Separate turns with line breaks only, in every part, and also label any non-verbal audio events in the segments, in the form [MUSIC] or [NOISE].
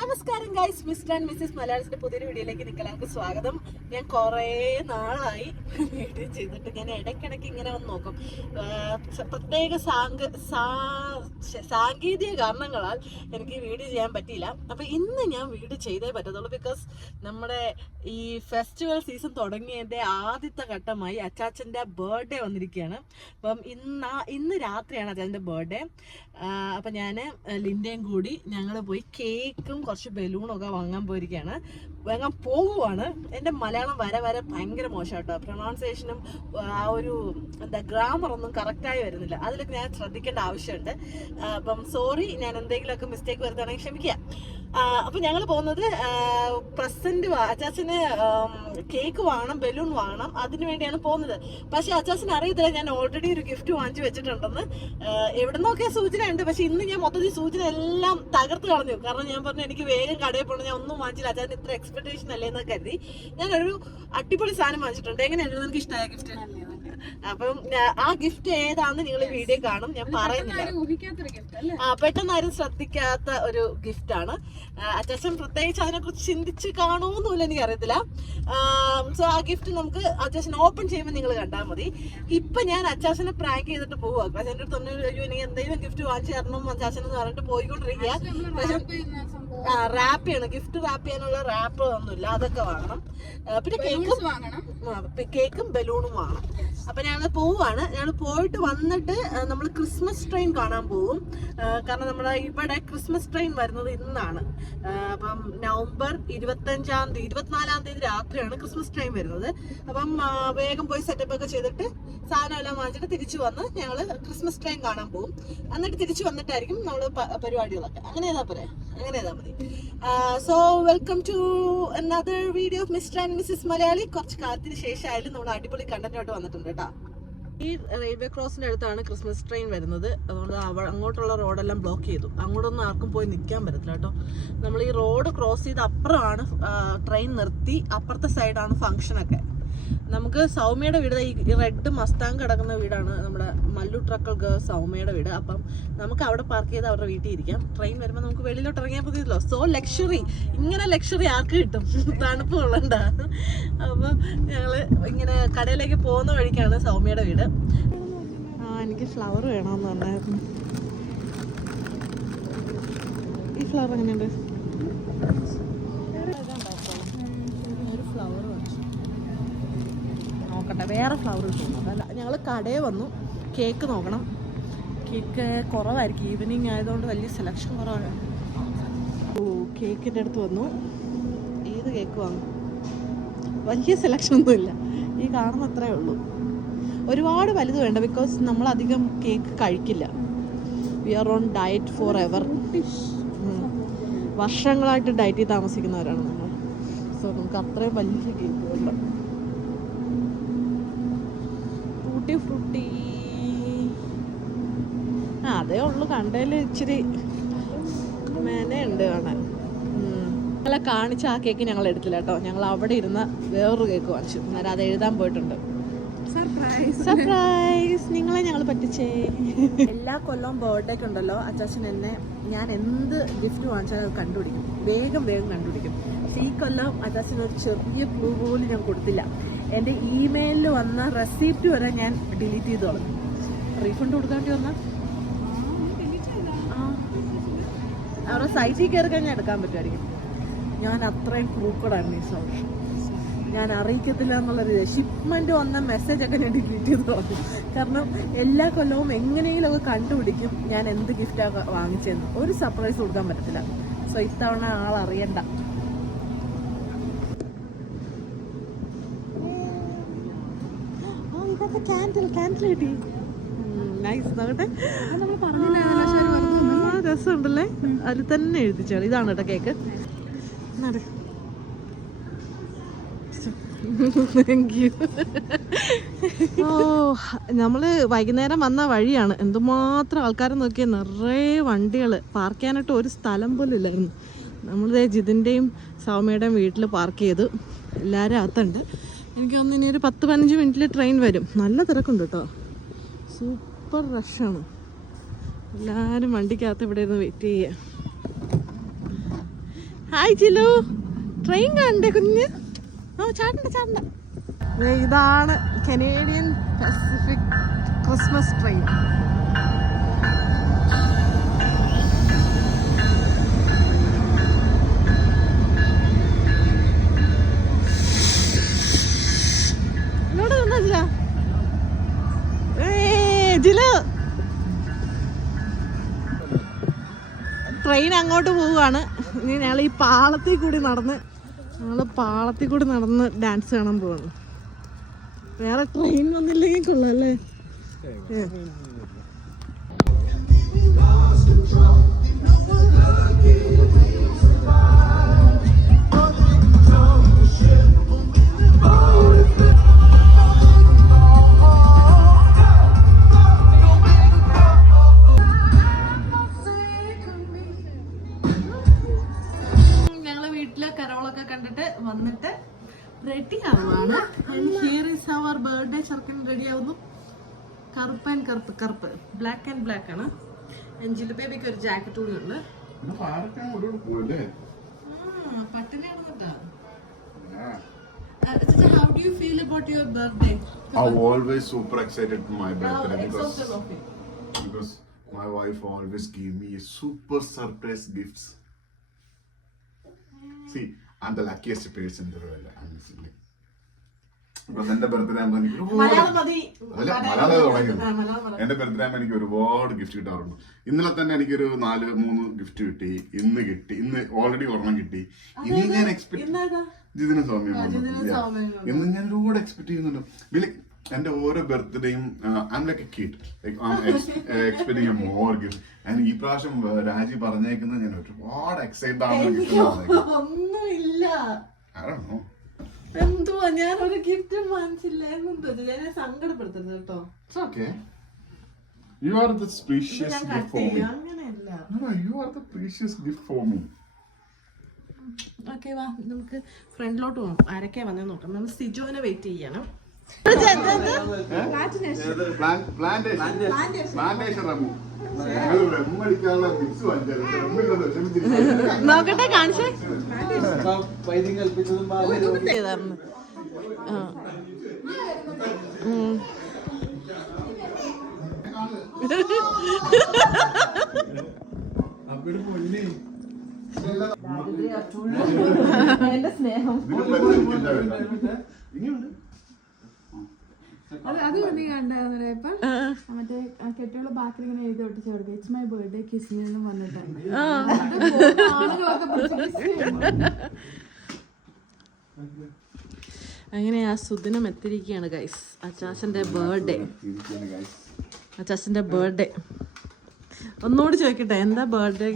നമസ്കാരം guys mister and Mrs മലയാളത്തിന്റെ പുതിയൊരു വീഡിയോയിലേക്ക് നിങ്ങൾക്ക് സ്വാഗതം. ഞാൻ കുറേ നാളായി വീഡിയോ ചെയ്തിട്ട് ഞാൻ ഇടയ്ക്കിടയ്ക്ക് ഇങ്ങനെ ഒന്ന് നോക്കും. പ്രത്യേക സാങ്ക സാങ്കേതിക കാരണങ്ങളാൽ എനിക്ക് വീഡിയോ ചെയ്യാൻ പറ്റിയില്ല. അപ്പൊ ഇന്ന് ഞാൻ വീഡിയോ ചെയ്തേ പറ്റത്തുള്ളൂ ബിക്കോസ് നമ്മുടെ ഈ ഫെസ്റ്റിവൽ സീസൺ തുടങ്ങിയതിന്റെ ആദ്യത്തെ ഘട്ടമായി അച്ചാച്ചന്റെ ബർത്ത്ഡേ വന്നിരിക്കുകയാണ്. അപ്പം ഇന്ന് ഇന്ന് രാത്രിയാണ് അച്ചാച്ചന്റെ ബർത്ത്ഡേ അപ്പൊ ഞാൻ ലിൻഡയും കൂടി ഞങ്ങൾ പോയി കേക്കും കുറച്ച് ബലൂണും ഒക്കെ വാങ്ങാൻ പോയിരിക്കുകയാണ് വാങ്ങാൻ പോകുവാണ് എന്റെ മലയാളം വരെ വരെ ഭയങ്കര മോശം കേട്ടോ പ്രൊണൗൺസിയേഷനും ആ ഒരു എന്താ ഗ്രാമർ ഒന്നും കറക്റ്റായി വരുന്നില്ല. അതിലൊക്കെ ഞാൻ ശ്രദ്ധിക്കേണ്ട ആവശ്യമുണ്ട്. അപ്പം സോറി ഞാൻ എന്തെങ്കിലുമൊക്കെ മിസ്റ്റേക്ക് വരുത്തുകയാണെങ്കിൽ ക്ഷമിക്കുക. അപ്പൊ ഞങ്ങൾ പോകുന്നത് പ്രസന്റ് അച്ചാച്ചന് കേക്ക് വാങ്ങണം ബലൂൺ വാങ്ങണം അതിനു വേണ്ടിയാണ് പോകുന്നത്. പക്ഷെ അച്ചാച്ചന് അറിയത്തില്ല ഞാൻ ഓൾറെഡി ഒരു ഗിഫ്റ്റ് വാങ്ങിച്ചു വെച്ചിട്ടുണ്ടെന്ന്. എവിടെ നിന്നൊക്കെ സൂചന ഉണ്ട് പക്ഷെ ഇന്ന് ഞാൻ മൊത്തത്തിൽ സൂചന എല്ലാം തകർത്ത് കളഞ്ഞു. കാരണം ഞാൻ പറഞ്ഞു എനിക്ക് വേഗം കടയിൽ പോകണം ഞാൻ ഒന്നും വാങ്ങിച്ചില്ല. അച്ചാച്ചൻ ഇത്ര എക്സ്പെക്ടേഷൻ അല്ലേ കരുതി. ഞാനൊരു അടിപൊളി സാധനം വാങ്ങിച്ചിട്ടുണ്ട്. എങ്ങനെയായിരുന്നു നിങ്ങൾക്ക് ഇഷ്ടമായ ഗിഫ്റ്റ് അപ്പം ആ ഗിഫ്റ്റ് ഏതാണെന്ന് നിങ്ങൾ വീഡിയോ കാണും? ഞാൻ പറയുന്നില്ല? ആ പെട്ടെന്ന് ആരും ശ്രദ്ധിക്കാത്ത ഒരു ഗിഫ്റ്റ് ആണ്. അച്ചാച്ചൻ പ്രത്യേകിച്ച് അതിനെ കുറിച്ച് ചിന്തിച്ച് കാണുമെന്നില്ല എനിക്ക് അറിയത്തില്ല സോ ആ ഗിഫ്റ്റ് നമുക്ക് അച്ചാച്ചൻ ഓപ്പൺ ചെയ്യുമ്പോൾ നിങ്ങൾ കണ്ടാൽ മതി. ഇപ്പൊ ഞാൻ അച്ചാച്ചനെ പ്രാങ്ക് ചെയ്തിട്ട് പോവുക അച്ചാച്ചന്റെ അടുത്ത് തൊണ്ണൂറ് എനിക്ക് എന്തെങ്കിലും ഗിഫ്റ്റ് വാങ്ങിച്ചു തരണം അച്ചാച്ചൻ എന്ന് പറഞ്ഞിട്ട് പോയിക്കൊണ്ടിരിക്കുക. പക്ഷെ റാപ്പ് ചെയ്യണം. ഗിഫ്റ്റ് റാപ്പ് ചെയ്യാനുള്ള റാപ്പ് ഒന്നുമില്ല. അതൊക്കെ വാങ്ങണം. പിന്നെ കേക്കും
വാങ്ങണം.
കേക്കും ബലൂണും വാങ്ങണം. അപ്പൊ ഞങ്ങൾ പോവാണ്. ഞങ്ങൾ പോയിട്ട് വന്നിട്ട് നമ്മൾ ക്രിസ്മസ് ട്രെയിൻ കാണാൻ പോകും കാരണം നമ്മുടെ ഇവിടെ ക്രിസ്മസ് ട്രെയിൻ വരുന്നത് ഇന്നാണ്. അപ്പം നവംബർ ഇരുപത്തഞ്ചാം തീയതി ഇരുപത്തിനാലാം തീയതി രാത്രിയാണ് ക്രിസ്മസ് ട്രെയിൻ വരുന്നത്. അപ്പം വേഗം പോയി സെറ്റപ്പ് ഒക്കെ ചെയ്തിട്ട് സാധനം എല്ലാം വാങ്ങിച്ചിട്ട് തിരിച്ചു വന്ന് ഞങ്ങൾ ക്രിസ്മസ് ട്രെയിൻ കാണാൻ പോകും എന്നിട്ട് തിരിച്ചു വന്നിട്ടായിരിക്കും നമ്മൾ പരിപാടികളൊക്കെ. അങ്ങനെ ഏതാ പോരെ? അങ്ങനെ so welcome to another video of mister and missus Malayali കുറച്ച് കാലത്തിന് ശേഷമായാലും നമ്മൾ അടിപൊളി കണ്ടന്റായിട്ട് വന്നിട്ടുണ്ട് കേട്ടോ. ഈ റെയിൽവേ ക്രോസിന്റെ അടുത്താണ് ക്രിസ്മസ് ട്രെയിൻ വരുന്നത്. അതുകൊണ്ട് അങ്ങോട്ടുള്ള റോഡെല്ലാം ബ്ലോക്ക് ചെയ്തു. അങ്ങോട്ടൊന്നും ആർക്കും പോയി നിൽക്കാൻ പറ്റത്തില്ല കേട്ടോ. നമ്മൾ ഈ റോഡ് ക്രോസ് ചെയ്ത് അപ്പുറമാണ് ട്രെയിൻ നിർത്തി. അപ്പുറത്തെ സൈഡാണ് ഫംഗ്ഷനൊക്കെ നമുക്ക് സൗമ്യയുടെ വീട് ഈ റെഡ് മസ്താങ് കിടക്കുന്ന വീടാണ് നമ്മുടെ മല്ലു ട്രക്കൽ ഗേൾ സൗമ്യയുടെ വീട്. അപ്പം നമുക്ക് അവിടെ പാർക്ക് ചെയ്ത് അവരുടെ വീട്ടിൽ ഇരിക്കാം. ട്രെയിൻ വരുമ്പോൾ നമുക്ക് വെളിയിലോട്ട് ഇറങ്ങിയാൽ പറ്റിയല്ലോ സോ ലക്ഷറി ഇങ്ങനെ ലക്ഷറി ആർക്ക് കിട്ടും? തണുപ്പ് കൊള്ളണ്ട. അപ്പം ഞങ്ങൾ ഇങ്ങനെ കടയിലേക്ക് പോകുന്ന വഴിക്കാണ് സൗമ്യയുടെ വീട്. ആ എനിക്ക് ഫ്ലവർ വേണമെന്ന് പറഞ്ഞായിരുന്നു. ഈ ഫ്ലവർ എങ്ങനെയുണ്ട് ഒരു ഫ്ലവർ നോക്കട്ടെ വേറെ ഫ്ലവർ കിട്ടുന്നു അതല്ല ഞങ്ങൾ കടയിൽ വന്നു കേക്ക് നോക്കണം. കേക്ക് കുറവായിരിക്കും ഈവനിങ് ആയതുകൊണ്ട് വലിയ സെലക്ഷൻ കുറവാണ്. ഓ കേക്കിന്റെ അടുത്ത് വന്നു. ഏത് കേക്ക് വാങ്ങും വലിയ സെലക്ഷൻ ഒന്നുമില്ല ഈ കാണുന്ന അത്രേ ഉള്ളൂ. ഒരുപാട് വലുത് വേണ്ട ബിക്കോസ് നമ്മൾ അധികം കേക്ക് കഴിക്കില്ല. We are on diet forever വർഷങ്ങളായിട്ട് ഡയറ്റിൽ താമസിക്കുന്നവരാണ് നമ്മൾ. സോ നമുക്ക് അത്രയും വലിയ കേക്ക് വേണ്ട ഫ്രൂട്ടി ഫ്രൂട്ടി. ആ അതേ ഉള്ളു. കണ്ടതിൽ ഇച്ചിരി മെനയുണ്ട് കാണാൻ. ഞങ്ങളെ കാണിച്ച ആ കേക്ക് ഞങ്ങൾ എടുത്തില്ല കേട്ടോ. ഞങ്ങൾ അവിടെ ഇരുന്ന വേറൊരു കേക്ക് വാങ്ങിച്ചു. അന്നേരം അത് എഴുതാൻ പോയിട്ടുണ്ട്. സർപ്രൈസ് നിങ്ങളെ ഞങ്ങൾ പറ്റിച്ചേ. എല്ലാ കൊല്ലവും ബർത്ത്ഡേക്ക് ഉണ്ടല്ലോ. അച്ചാച്ചൻ എന്നെ ഞാൻ എന്ത് ഗിഫ്റ്റ് വാങ്ങിച്ചാലും അത് കണ്ടുപിടിക്കും. വേഗം വേഗം കണ്ടുപിടിക്കും. പക്ഷേ ഈ കൊല്ലം അച്ചാച്ചൻ ഒരു ചെറിയ ക്ലൂ പോലും ഞാൻ കൊടുത്തില്ല. എന്റെ ഇമെയിലിൽ വന്ന റെസിപ്റ്റ് വരെ ഞാൻ ഡിലീറ്റ് ചെയ്ത് കളഞ്ഞു റീഫണ്ട് കൊടുക്കാണ്ടി വന്നാൽ അവരുടെ സൈറ്റിൽ കയറി കഴിഞ്ഞാൽ എടുക്കാൻ പറ്റുമായിരിക്കും. ഞാൻ അത്രയും ക്രൂക്കഡായിരുന്നു ഈ സൗണ്ട് ഞാൻ അറിയിക്കത്തില്ല എന്നുള്ളൊരു ഷിപ്മെന്റ് വന്ന മെസ്സേജ് ഒക്കെ ഞാൻ ഡിലീറ്റ് ചെയ്ത് കളഞ്ഞു. കാരണം എല്ലാ കൊല്ലവും എങ്ങനെയെങ്കിലും ഒക്കെ കണ്ടുപിടിക്കും ഞാൻ എന്ത് ഗിഫ്റ്റാണ് വാങ്ങിച്ചതെന്ന്. ഒരു സർപ്രൈസ് കൊടുക്കാൻ പറ്റത്തില്ല. സോ ഇത്തവണ ആൾ ക്യാൻഡിൽ ക്യാൻഡിൽ കിട്ടി. നൈസ് നോക്കട്ടെ ആ, രസമുണ്ടല്ലേ? അതിൽ തന്നെ എഴുതിച്ചാണ് ഇതാണ് കേട്ടോ കേക്ക് നട. താങ്ക് യു ഓ നമ്മൾ വൈകുന്നേരം വന്ന വഴിയാണ്. എന്തുമാത്രം ആൾക്കാരെ നോക്കിയ നിറയെ വണ്ടികൾ പാർക്ക് ചെയ്യാനായിട്ട് ഒരു സ്ഥലം പോലും ഇല്ലായിരുന്നു. നമ്മളിതേ ജിതിന്റെയും സൗമ്യയുടെയും വീട്ടിൽ പാർക്ക് ചെയ്തു. എല്ലാവരും അകത്തുണ്ട്. എനിക്ക് തോന്നുന്നു ഇനി ഒരു പത്ത് പതിനഞ്ച് മിനിറ്റിൽ ട്രെയിൻ വരും. നല്ല തിരക്കുണ്ട് കേട്ടോ സൂപ്പർ റഷാണ് എല്ലാവരും വണ്ടിക്കകത്ത് ഇവിടെ ഇരുന്ന് വെയിറ്റ് ചെയ്യുക ഹായ് ചിലു ട്രെയിൻ കണ്ടേ കുഞ്ഞ്? ഓ ചാട്ടണ്ട ചാണ്ട ഇതാണ് Canadian Pacific Christmas train train അങ്ങോട്ട് പോവുകയാണ്. ഇനി ഞങ്ങൾ ഈ പാളത്തിൽ കൂടി നടന്ന് ഞങ്ങൾ പാളത്തിൽ കൂടി നടന്ന് ഡാൻസ് കാണാൻ പോവാണ്. വേറെ ട്രെയിൻ വന്നില്ലെങ്കിൽ കൊള്ളാം അല്ലേ? ഏ. ബേബിക്ക് ഒരു ജാക്കറ്റ് കൂടി ഉണ്ട് പട്ടിണി കിടന്നിട്ടാ how do you feel about your birthday
I'm always super excited for my birthday because,
exhausted of it.
because my wife always give me a super surprise gifts. See, I'm the luckiest person in the world, honestly. Because എന്റെ birthday ആകുമ്പോൾ എനിക്ക് അല്ല മലയാളം തുടങ്ങിയത്. എന്റെ birthday ആകുമ്പോൾ എനിക്ക് ഒരുപാട് gift കിട്ടാറുണ്ട്. ഇന്നലെ തന്നെ എനിക്ക് ഒരു നാല് മൂന്ന് ഗിഫ്റ്റ് കിട്ടി. ഇന്ന് കിട്ടി. ഇന്ന് ഓൾറെഡി ഒരെണ്ണം കിട്ടി. ഇനി ഞാൻ എക്സ്പെക്ട് ജിതിന് സൗമ്യം ഇന്ന് ഞാൻ ഒരുപാട് എക്സ്പെക്ട് ചെയ്യുന്നുണ്ട്. പിന്നെ എന്റെ ഓരോ ബർത്ത്ഡേയും I'm like a kid expecting a more gift and ഈ പ്രാവശ്യം രാജി പറഞ്ഞേക്കുന്നത് ഞാൻ ഒരുപാട് എക്സൈറ്റഡ് ആണ്
ഒന്നുമില്ല. എന്തുവാ? ഞാൻ ഒരു ഗിഫ്റ്റ് വാങ്ങിച്ചില്ല എന്നെന്തോ ഞാൻ സങ്കടപ്പെടുത്തരുത് കേട്ടോ
okay you are the gift for me
അങ്ങനെയല്ല.
You are the precious gift for me
okay വാ. നമുക്ക് ഫ്രണ്ടിലോട്ട് പോകാം ആരൊക്കെയാ വന്നേ നോക്കാം. നമ്മൾ സിജോനെ വെയിറ്റ് ചെയ്യണം. നോക്കട്ടെ കാണിച്ചേ. എന്റെ സ്നേഹം.
ഇനിയുണ്ട്.
അത് അത് നീ കണ്ടായിരുന്നല്ലേ ഇപ്പൊ മറ്റേ ആ കെട്ടിയുള്ള ബാക്കിൽ ഇങ്ങനെ എഴുതി ഒട്ടിച്ച് കൊടുക്കുക ഇറ്റ്സ് മൈ ബർത്ത്ഡേ കിസ് എന്ന് പറഞ്ഞിട്ടുണ്ട് ആളുകളൊക്കെ പിടിച്ച് kiss ചെയ്യും.
അങ്ങനെ ആ സുദിനം എത്തിരിക്കുകയാണ് ഗൈസ് അച്ചാച്ചന്റെ ബർത്ത്ഡേ
guys.
അച്ചാച്ചന്റെ ബർത്ത്ഡേ ഒന്നുകൂടി ചോദിക്കട്ടെ എന്താ ബർത്ത്ഡേ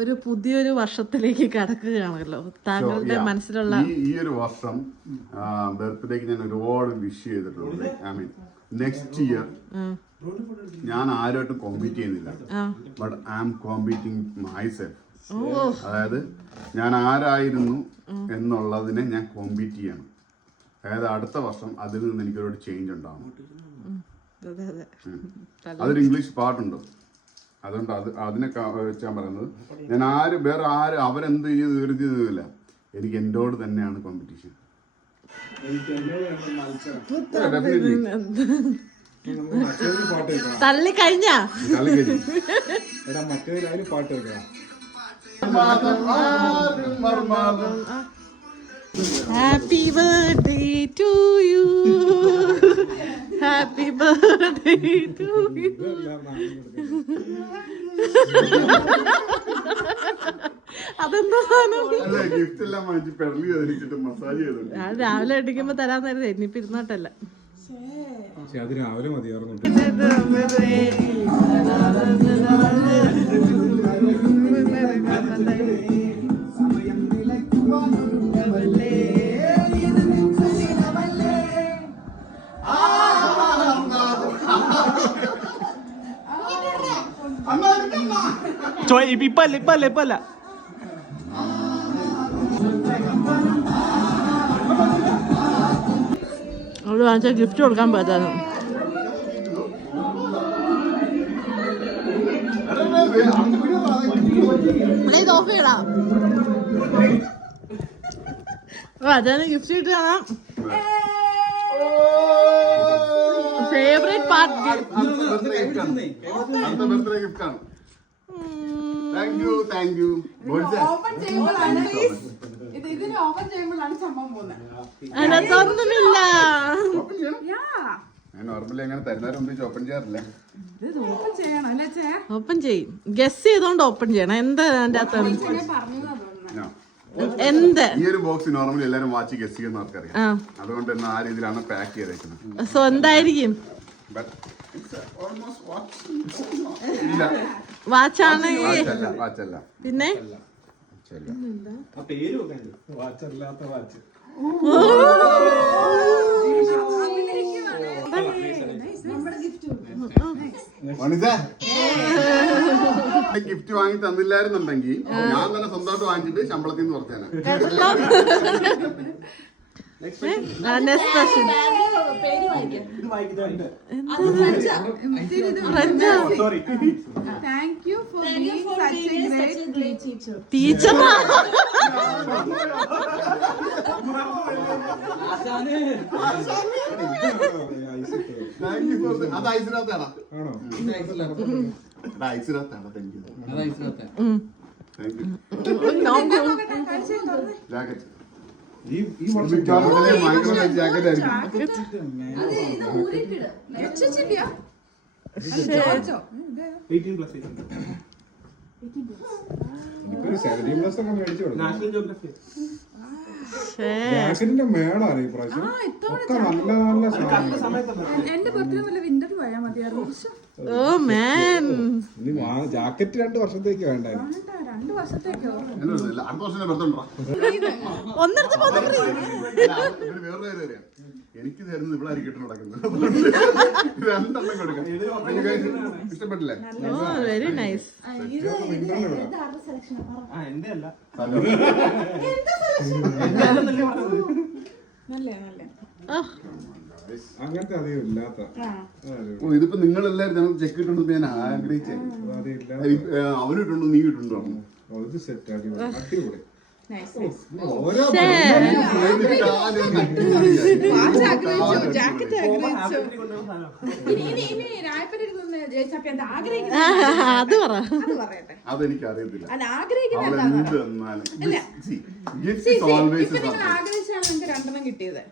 ഒരു പുതിയൊരു വർഷത്തിലേക്ക് കടക്കുകയാണല്ലോ. താങ്കളുടെ മനസ്സിലുള്ള
ഈ ഒരു വർഷം ബർത്ത്ഡേക്ക് ഞാൻ ഒരുപാട് വിഷ് ചെയ്തിട്ടുണ്ട്. ഐ മീൻ നെക്സ്റ്റ് ഇയർ ഞാൻ ആരുമായിട്ടും കോമ്പീറ്റ് ചെയ്യുന്നില്ല. But I am competing myself അതായത് ഞാൻ ആരായിരുന്നു എന്നുള്ളതിനെ ഞാൻ കോമ്പീറ്റ് ചെയ്യണം. അതായത് അടുത്ത വർഷം അതിൽ നിന്ന് എനിക്കൊരു ചേഞ്ച് ഉണ്ടാവണം.
അതെ അതെ.
അതൊരു ഇംഗ്ലീഷ് പാട്ടുണ്ട്? അതുകൊണ്ട് അത് അതിനെ വെച്ചാൽ പറയുന്നത്. ഞാൻ ആര് വേറെ ആര് അവരെന്ത് ചെയ്ത് ഒരു ചെയ്തില്ല എനിക്ക് എന്നോട് തന്നെയാണ് കോമ്പറ്റീഷൻ
തള്ളി കഴിഞ്ഞാ?
എടാ മറ്റേ അതിൽ പാട്ട്
happy birthday to happy birthday to അതെന്താ ഞാൻ രാവിലെ അടിക്കുമ്പോ തരാൻ നേരത്തെ ഇനിയിപ്പോ ഇരുന്നോട്ടല്ല.
പക്ഷെ അത് രാവിലെ മതിയായിരുന്നു.
ഇപ്പല്ല ഇപ്പല്ല ഇപ്പല്ല
അവൾ വാങ്ങിച്ച ഗിഫ്റ്റ് കൊടുക്കാൻ പറ്റാതെ അതാണ് ഗിഫ്റ്റ് കിട്ടുകയാണ് ഫേവറേറ്റ് പാർട്ട്
ഗിഫ്റ്റ് ആണ് അടുത്ത ബർത്ത്ഡേ ഗിഫ്റ്റ് ആണ് thank you thank you
open ചെയ്യുമ്പോഴാണ് ഇത് ഇതിന് ഓപ്പൺ ചെയ്യുമ്പോഴാണ് സംഭവം പോകുന്നത്.
നോർമലി അങ്ങനെ തരുന്നവരെ മുമ്പ് ഓപ്പൺ ചെയ്യാറില്ല.
ഓപ്പൺ
ചെയ്യും. ഗസ് ചെയ്തോണ്ട് ഓപ്പൺ ചെയ്യണം. എന്താ അതിന്റെ അകത്ത്? എന്ത്?
ഈ ഒരു ബോക്സ് നോർമലി എല്ലാവരും വാച്ച് ഗസ് ചെയ്യുന്ന ആൾക്കറിയാം
ആ.
അതുകൊണ്ട് തന്നെ ആ രീതിയിലാണ് പാക്ക് ചെയ്തേക്കുന്നത്.
സോ എന്തായിരിക്കും
But almost watch. ഇല്ല. വാച്ചല്ല
പിന്നെ?
ഗിഫ്റ്റ് വാങ്ങി തന്നില്ലായിരുന്നുണ്ടെങ്കിൽ ഞാൻ തന്നെ സ്വന്തമായിട്ട് വാങ്ങിച്ചിട്ട് ശമ്പളത്തിൽ നിന്ന് കുറച്ചേനെ
നെക്സ്റ്റ് ക്വസ്റ്റ്യൻ
ഇത് വായിക്കുന്നുണ്ട്
sorry thank you for being such a great teacher
teacher
Thank you. for the- അത് ഐസിനകത്താണോ. അത് ഐസിനകത്താണോ. Thank you thank you jacket.
ഈ ഈ
ജാക്കറ്റ് ആയിരിക്കും.
മേളാണ് ഈ പ്രാവശ്യം. ഒക്കെ നല്ല നല്ല
എന്റെ ബർത്ത്ഡേ വല്ല വിന്റർ പോയാ മതിയായിരുന്നു.
ജാക്കറ്റ് രണ്ട് വർഷത്തേക്ക് വേണ്ടായിരുന്നു.
വേണ്ട, രണ്ട് വർഷത്തേക്കോ
ഒന്നെടുത്ത്
അറിയാം. എനിക്ക് തരുന്നത് ഇവിടെ ആയിരിക്കും നടക്കുന്നത് രണ്ടെണ്ണം കൊടുക്കാം. ഇഷ്ടപ്പെട്ടില്ലേ?
ഓ വെരി നൈസ്
അങ്ങനത്തെ അധികം ഇല്ലാത്ത അതെ,
ഓ ഇതിപ്പോ നിങ്ങൾ എല്ലാരും ഞങ്ങൾ ചെക്ക് ഇട്ടുണ്ടെന്ന് ഞാൻ ആഗ്രഹിച്ചേ.
അവനിട്ടുണ്ടോ ഇല്ലാത്ത
അവന് ഇട്ടുണ്ടോ നീ ഇട്ടുണ്ടോ?
ഓ, ഇത് സെറ്റ് അടിപൊളി. അടിപൊളി
നൈസ് [LAUGHS]
അത് പറ.
അതെനിക്ക് അറിയത്തില്ല
ആഗ്രഹിച്ചാണ് നിങ്ങൾക്ക് രണ്ടെണ്ണം കിട്ടിയത്.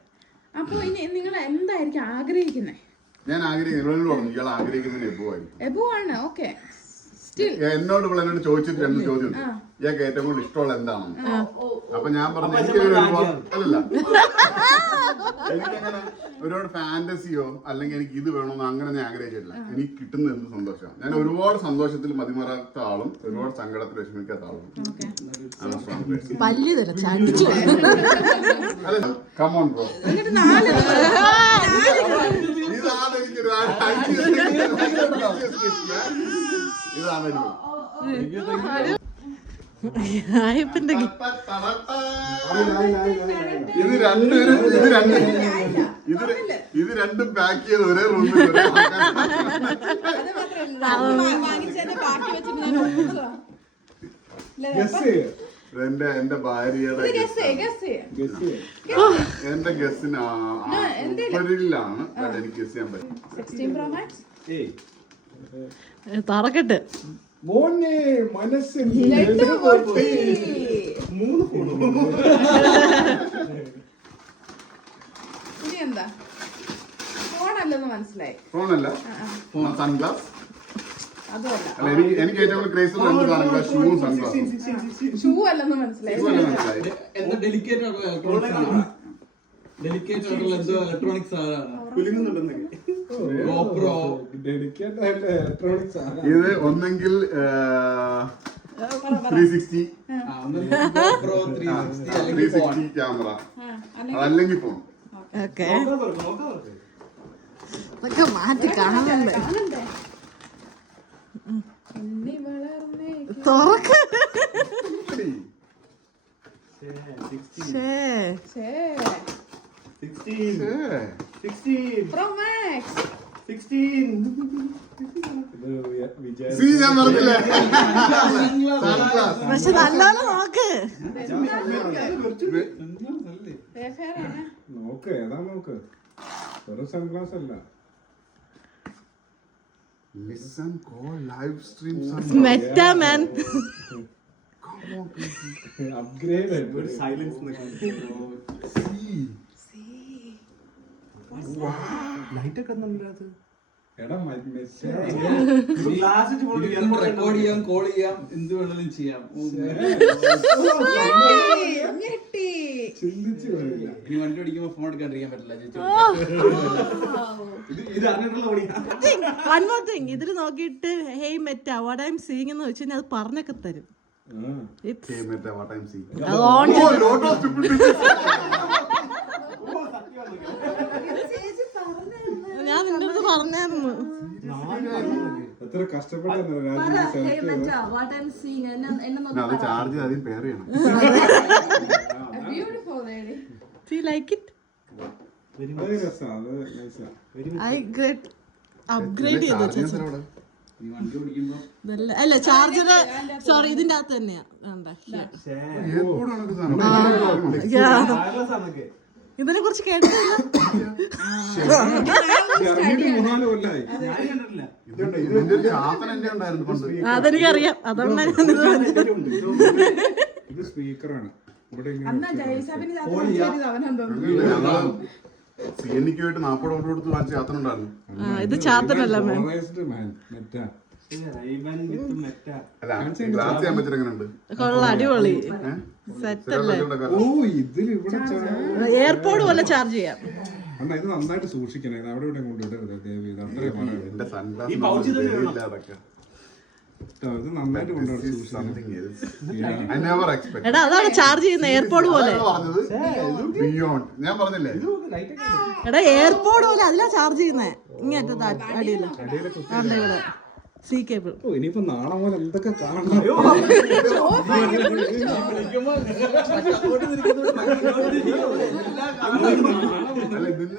അപ്പൊ ഇനി നിങ്ങൾ എന്തായിരിക്കും ആഗ്രഹിക്കുന്നത്
ഞാൻ ആഗ്രഹിക്കുന്നു ആഗ്രഹിക്കുന്നതിന് എബോ
ആണ് ഓക്കെ.
എന്നോട് എന്നോട് ചോദിച്ചിട്ട് രണ്ട് ചോദ്യം ഞാൻ ഏറ്റവും കൂടുതൽ ഇഷ്ടമുള്ള എന്താണെന്ന് അപ്പൊ ഞാൻ പറഞ്ഞു എനിക്ക് ഒരുപാട് അല്ലല്ല എനിക്കങ്ങനെ ഒരുപാട് ഫാന്റസിയോ അല്ലെങ്കിൽ എനിക്ക് ഇത് വേണമെന്ന് അങ്ങനെ ഞാൻ ആഗ്രഹിച്ചിട്ടില്ല എനിക്ക് കിട്ടുന്ന എന്ത് സന്തോഷമാണ് ഞാൻ ഒരുപാട് സന്തോഷത്തിൽ മതിമറാത്ത ആളും ഒരുപാട് സങ്കടത്തിൽ വിഷമിക്കാത്ത ആളും അല്ല
എന്നിട്ട് നാല്
ഇതാണ് എനിക്കൊരു ഇത് രണ്ടുപേരും ഇത് രണ്ട് ഇത് ഇത് രണ്ടും പാക്ക് ചെയ്ത് ഒരേ റൂമിൽ എന്റെ എന്റെ ഭാര്യയുടെ എന്റെ ഗസ്സിന് ഉപരിലാണ് എനിക്ക് ഗസ് ചെയ്യാൻ പറ്റും
16 Pro Max?
ഏയ്
തറക്കട്ട്
മോനെ മനസ്സിൽ
മൂന്ന്
ഇനി എന്താ ഫോണല്ലെന്ന് മനസ്സിലായി.
ഫോണല്ല. സൺഗ്ലാസ്.
അതുമല്ല.
അല്ല എനിക്ക് എനിക്ക് ഏറ്റവും കൂടുതൽ ക്രേസ് രണ്ട് സാധനങ്ങളാണ് ഷൂവും സൺഗ്ലാസും.
ഷൂ അല്ലെന്ന് മനസ്സിലായി.
ഡെലിക്കേറ്റ്
ഇത് ഒന്നെങ്കിൽ ത്രീ സിക്സ്റ്റി
ത്രീ സിക്സ്റ്റി അല്ലെങ്കിൽ ഫോൺ
സിക്സ്റ്റി ക്യാമറ
അല്ലെങ്കിൽ
ഫോൺ
മാറ്റി കാണുന്നുണ്ട് തുറക്ക.
16.
16.
Pro Max.
16.
സി ഞാൻ പറഞ്ഞില്ലേ [LAUGHS]
പക്ഷെ നല്ലോണം നോക്ക്.
നോക്ക് ഏതാ നോക്ക്? വെറും സൺഗ്ലാസ് അല്ല.
Listen call live stream
Meta man
upgrade
ഒരു സൈലൻസ് സി ലൈറ്റ് ഒക്കെ ഒന്നും
എടാ മ- മെസ്സി.
ഗ്ലാസ്
റെക്കോർഡ് [LAUGHS] ചെയ്യാം കോൾ ചെയ്യാം എന്ത് വേണമെങ്കിലും ചെയ്യാം.
ചിന്തിച്ചു വരില്ല
ഇനി വണ്ടി ഓടിക്കുമ്പോ ഫോൺ എടുക്കാണ്ടിരിക്കാൻ പറ്റില്ല ചേച്ചി.
തിങ് ഇതിൽ നോക്കിയിട്ട് hey Meta what I am seeing എന്ന് വെച്ച് അത് പറഞ്ഞൊക്കെ തരും.
ആ [LAUGHS]
നിന്റെ അടുത്ത് പറഞ്ഞായിരുന്നു.
എത്ര കഷ്ടപ്പെട്ടാണ് സെലക്ട് ചെയ്ത്
അല്ല ചാർജർ സോറി ഇതിന്റെ അകത്ത് തന്നെയാ. വേണ്ട ഇതിനെ കുറിച്ച്
കേട്ടില്ല
അതെനിക്കറിയാം. അതുകൊണ്ടാണ് ഞാൻ ഇത് പറഞ്ഞത്.
ഇത് സ്പീക്കറാണ്
ഇത് ചാത്തനല്ല
അല്ല ഗ്ലാസ് ചെയ്യാൻ പറ്റില്ല എങ്ങനെ
അടിപൊളി. സെറ്റ് അല്ലേ
ഓ ഇതിൽ ഇവിടെ
എയർപോർട്ട് പോലെ ചാർജ് ചെയ്യാം.
അണ്ണാ ഇത് നന്നായിട്ട് സൂക്ഷിക്കണേ. ഇത് അവിടെ ഇവിടെ കൊണ്ടുവിടരുത് ദേവി. ഇത് അത്രയും പറയാം
എന്റെ സൺഗ്ലാസ്.
ഇത് നന്നായിട്ട് കൊണ്ടുവരണം സൂക്ഷിക്കണം.
ഐ നെവർ എക്സ്പെക്ട്
എടാ അതാണ് ചാർജ് ചെയ്യുന്ന എയർപോർട്ട് പോലെ.
പറഞ്ഞത്. ബിയോണ്ട് ഞാൻ പറഞ്ഞില്ലേ?
ലൈറ്റ്
എടാ എയർപോർട്ട് പോലെ അതിലാ ചാർജ് ചെയ്യുന്നേ. ഇങ്ങേറ്റത്തെ അടിയില്ല ഇവിടെ. സി കേബിൾ
ഓ ഇനിയിപ്പോ നാളെ മുതൽ എന്തൊക്കെ കാണണം?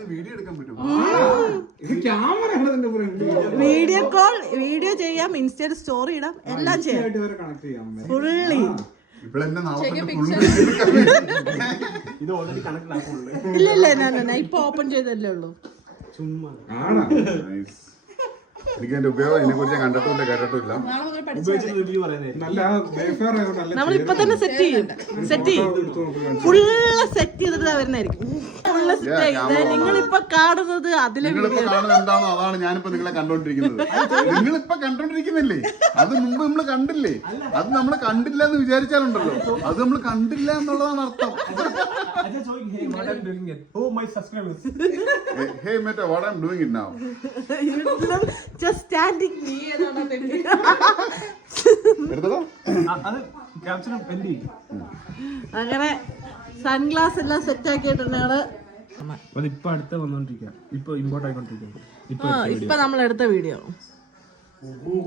വീഡിയോ എടുക്കാൻ പറ്റും
ഇത് ക്യാമറ ആണ് ഇതിന്റെ ഫ്രണ്ട്
വീഡിയോ കോൾ വീഡിയോ ചെയ്യാം ഇൻസ്റ്റയിൽ സ്റ്റോറി ഇടാം എല്ലാം ചെയ്യാം. ഫുള്ളി. ഇല്ല ഇല്ല ഇപ്പൊ ഓപ്പൺ ചെയ്തല്ലേ ഉള്ളൂ.
ചുമ്മാ
ആണാ
എനിക്ക് അതിന്റെ ഉപയോഗം ഇതിനെ കുറിച്ച് ഞാൻ കണ്ടിട്ടില്ല കേട്ടിട്ടില്ല
ഇപ്പൊ തന്നെ സെറ്റ് ചെയ്യും. സെറ്റ് ചെയ്യും. ഫുള്ള് സെറ്റ് ചെയ്തിട്ട് വരുന്നതായിരിക്കും. ഫുള്ള് ഇപ്പൊ കാണുന്നത് അതിലെ
നിങ്ങളിപ്പോ കാണുന്നത് എന്താണോ അതാണ് ഞാനിപ്പോ നിങ്ങളെ കണ്ടോണ്ടിരിക്കുന്നത്. നിങ്ങളിപ്പോ കണ്ടോണ്ടിരിക്കുന്നില്ലേ? അത് മുമ്പ് നമ്മൾ കണ്ടില്ലേ? അത് നമ്മൾ കണ്ടില്ല എന്ന് വിചാരിച്ചാലുണ്ടല്ലോ. അത് നമ്മൾ കണ്ടില്ല എന്നുള്ളതാണ് അർത്ഥം.
Hey
Meta what I am doing it now
just standing
എടുത്തോ
അത് ക്യാപ്ഷൻ എൻഡ് ചെയ്യും
അങ്ങനെ സൺഗ്ലാസ് എല്ലാം സെറ്റ് ആക്കിയിട്ടുണ്ട് ഞങ്ങൾ.
അത് ഇപ്പൊ അടുത്ത വന്നോണ്ടിരിക്കുക ഇപ്പൊ ഇമ്പോർട്ട് ആയിക്കൊണ്ടിരിക്കുക ഇപ്പൊ
നമ്മൾ എടുത്ത വീഡിയോ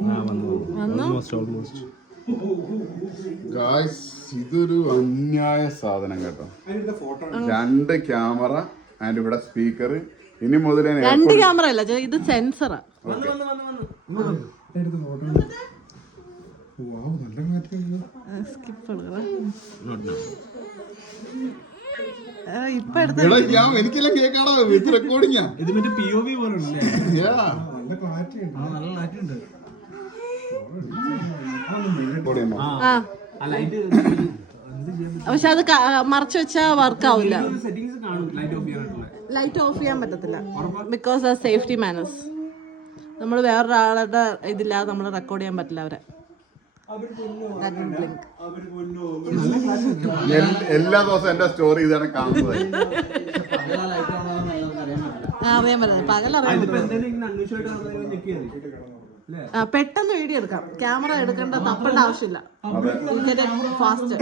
ആ വന്നു
വന്നു.
ഓൾമോസ്റ്റ് ഓൾമോസ്റ്റ്
ഇതൊരു അന്യായ സാധനം കേട്ടോ. രണ്ട് ക്യാമറ ആൻഡ് ഇവിടെ സ്പീക്കർ ഇനി മുതൽ
രണ്ട് ക്യാമറ അല്ല ഇത് സെൻസറാ
വന്ന് വന്ന് വന്ന് വന്ന്.
എടുത്ത് ഫോട്ടോ വാവ് നല്ല മാറ്റം
സ്കിപ്പ് ഇപ്പൊ എടുത്ത
എടാ, ഞാൻ എനിക്കെല്ലാം കേൾക്കാടോ വിത്ത് റെക്കോർഡിംഗാ
ഇത് മറ്റേ പി ഒ വി പോലെ ഉണ്ടല്ലേ
നല്ല ക്ലാരിറ്റി ഉണ്ട്.
ആ നല്ല നാറ്റുണ്ട്
ആ.
ആ. ലൈറ്റ്
പക്ഷെ അത് മറച്ചു വെച്ചാ വർക്ക് ആവില്ല
ലൈറ്റ് ഓഫ് ചെയ്യാനായിട്ടുള്ള.
ലൈറ്റ് ഓഫ് ചെയ്യാൻ പറ്റത്തില്ല. ബിക്കോസ് ആ സേഫ്റ്റി മാനേഴ്സ് നമ്മൾ വേറൊരാളുടെ ഇതില്ലാതെ നമ്മൾ റെക്കോർഡ് ചെയ്യാൻ പറ്റില്ല അവരെ. [LAUGHS]
എല്ലാ ദിവസവും എന്റെ സ്റ്റോറി ഇതാണ് കാണുന്നത്.
അറിയാൻ പറ്റില്ല.
പകലറിയാൻ പെട്ടെന്ന് വീഡിയോ എടുക്കാം ക്യാമറ എടുക്കേണ്ട തപ്പേണ്ട ആവശ്യമില്ല. ഫാസ്റ്റ്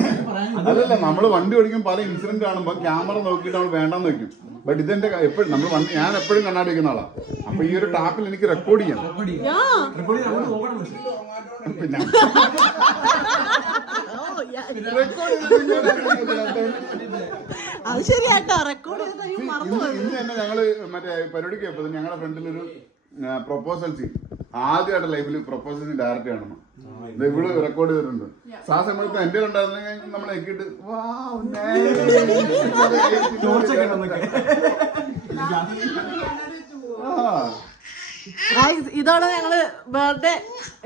അതല്ല നമ്മൾ വണ്ടി ഓടിക്കും പല ഇൻസിഡന്റ് കാണുമ്പോ ക്യാമറ നോക്കിയിട്ട് നമ്മൾ വേണ്ടെന്ന് വെക്കും. ബട്ട് ഇതെന്റെ എപ്പോഴും നമ്മൾ ഞാൻ എപ്പോഴും കണ്ണാടി വെക്കുന്ന ആളാ. അപ്പൊ ഈ ഒരു ടാപ്പിൽ എനിക്ക് റെക്കോർഡ് ചെയ്യാം.
പക്ഷേ.
പിന്നെ
അത് ശരിയാട്ടോ. റെക്കോർഡ് മറന്നു
ഇന്ന് ഇന്ന് തന്നെ ഞങ്ങൾ മറ്റേ പരിപാടിക്ക് പോയപ്പോ ഞങ്ങളുടെ ഫ്രണ്ടിലൊരു പ്രൊപ്പോസൽ സീൻ ആദ്യമായിട്ട് ലൈഫിൽ പ്രപ്പോസിന് ഡയറക്റ്റ് കാണണം ഇവൾ റെക്കോർഡ് ചെയ്തിട്ടുണ്ട്. ആ സമയത്ത് എന്റെ ഉണ്ടായിരുന്നെങ്കിൽ നമ്മൾ എക്കിട്ട് [LAUGHS]
Guys, ഇതോടെ ഞങ്ങൾ ബർത്ത്ഡേ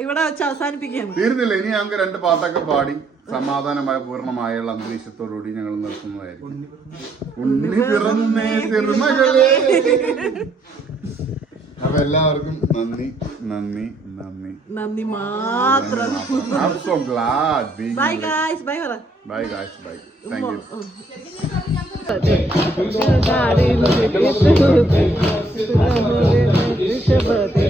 ഇവിടെ വെച്ച് അവസാനിപ്പിക്കുകയാണ്.
തീർന്നില്ല. ഇനി ഞങ്ങൾക്ക് രണ്ട് പാട്ടൊക്കെ പാടി സമാധാനമായ പൂർണമായുള്ള അന്തരീക്ഷത്തോടുകൂടി ഞങ്ങൾ നിർത്തുന്നതായിരിക്കും. ഉണ്ണി പിറന്നേ തിരുമകളെ. [LAUGHS] അപ്പൊ എല്ലാവർക്കും നന്ദി നന്ദി നന്ദി.
നന്ദി മാത്രം.
Glad being
bye guys bye പറ.
Guys, bye. Thank you.
ഋഷഭത്തെ